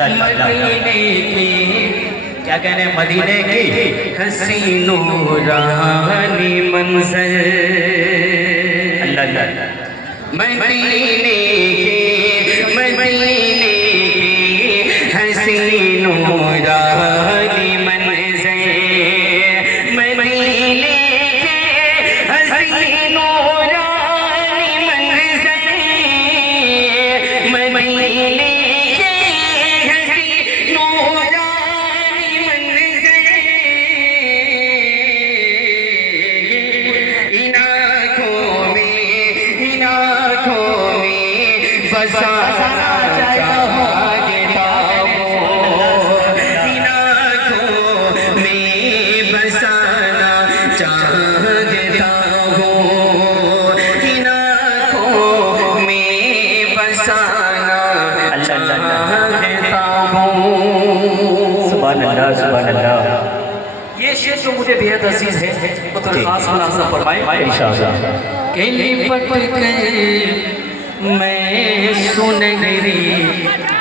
مدینے کی کیا کہنے مدینے کی حسین نورانی منظر اللہ اللہ مدینے کی حسین نورانی منظر مدینے کی حسین نورانی منظر مدینے یہ شعر جو مجھے بہت عزیز ہے تو خاص ملاحظہ فرمائیں کہ لپٹ کے میں سنہری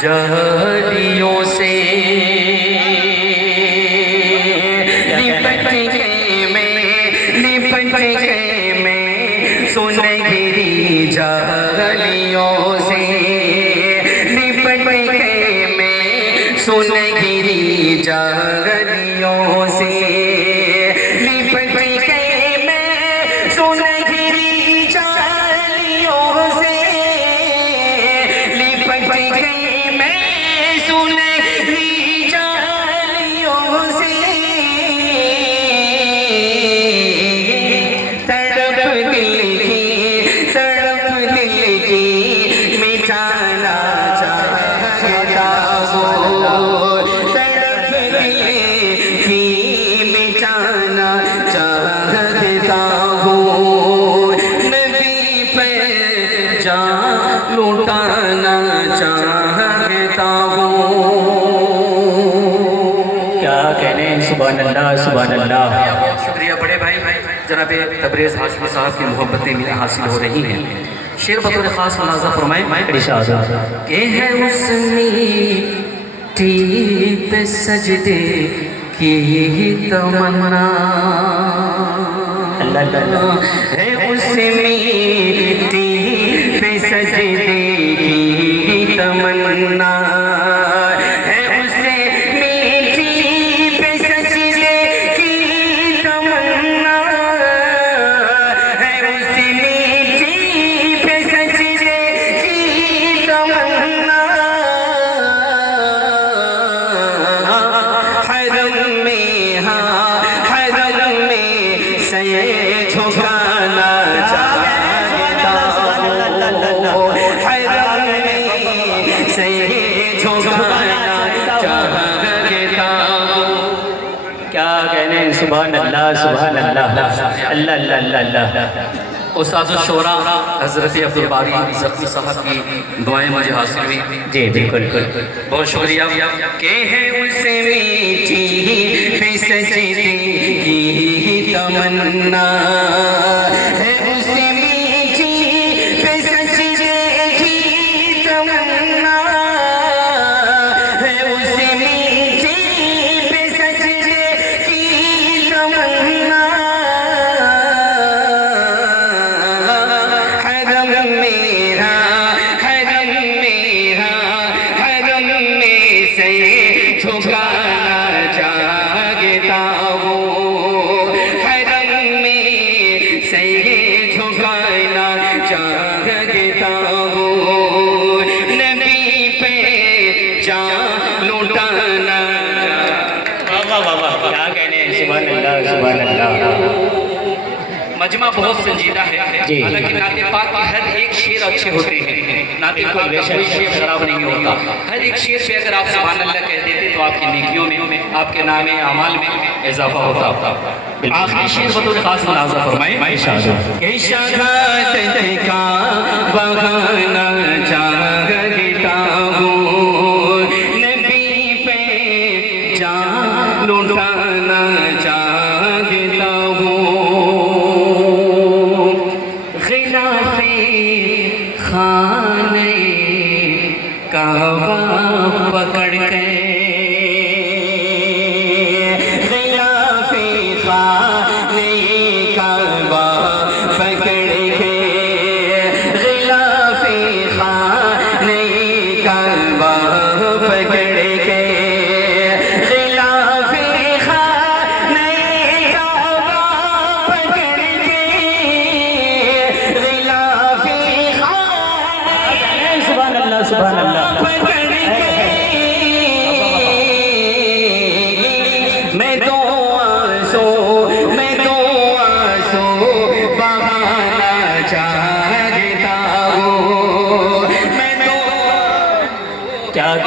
جھالیوں سے لپٹ کے میں سنہری جھالیوں سے لپٹ کے میں سنہری جھالیوں سے لپٹ کے میں سنہری جھالیوں سے لپٹ کے میں سنہری جھالیوں سے تڑپ دل کی مٹانا چاہتا ہوں تڑپ دل کی مٹانا چاہتا ہوں نبی پہ جان لوٹانا چاہتا ہوں کیا کہنے سبحان اللہ سبحان اللہ بہت شکریہ بڑے بھائی جناب تبریز ہاشمی صاحب کی محبتیں ملیں حاصل ہو رہی ہیں شعر بطور خاص ملاحظہ فرمائیں کہ ہے اس میٹھی پہ سجدے کی تمنا ہے اس میٹھی پہ سجدے کی تمنا ہے اس میٹھی پہ سجدے کی تمنا ہے اس میٹھی پہ سجدے کی تمنا حرم میں سر جھکانا چاہتا ہوں حرم میں سر جھکانا چاہتا ہوں کیا کہنے سبحان اللہ سبحان اللہ اللہ اللہ اللہ استاذ الشورا حضرت عبدالباری زخمی صاحب کی دعائیں مجھے حاصل ہوئی جی بالکل بہت شکریہ کہ ہے اس میٹھی پہ سجدے کی تمنا ہے اس میٹھی پہ سجدے کی تمنا ہے اس میٹھی پہ سجدے کی تمنا حرم میں سے جھکانا چاہتا ہوں حرم میں سے جھکانا چاہتا ہوں نبی پہ جان لوٹانا کیا کہنے سبحان اللہ سبحان اللہ مجمع بہت سنجیدہ ہے حالانکہ نعت پاک کے ہر ایک شعر اچھے ہوتے ہیں نعت پاک کا کوئی شعر خراب نہیں ہوتا ہر ایک شعر پہ اگر آپ سبحان اللہ کہہ دیتے تو آپ کی نیکیوں میں آپ کے نام اعمال میں اضافہ ہوتا آخری شعر بطور خاص ملاحظہ فرمائیں کہ شہادت کا بہانا چاہتا ہوں نبی پہ جان لوٹانا چاہتا ہوں خانے کعبہ پکڑ کر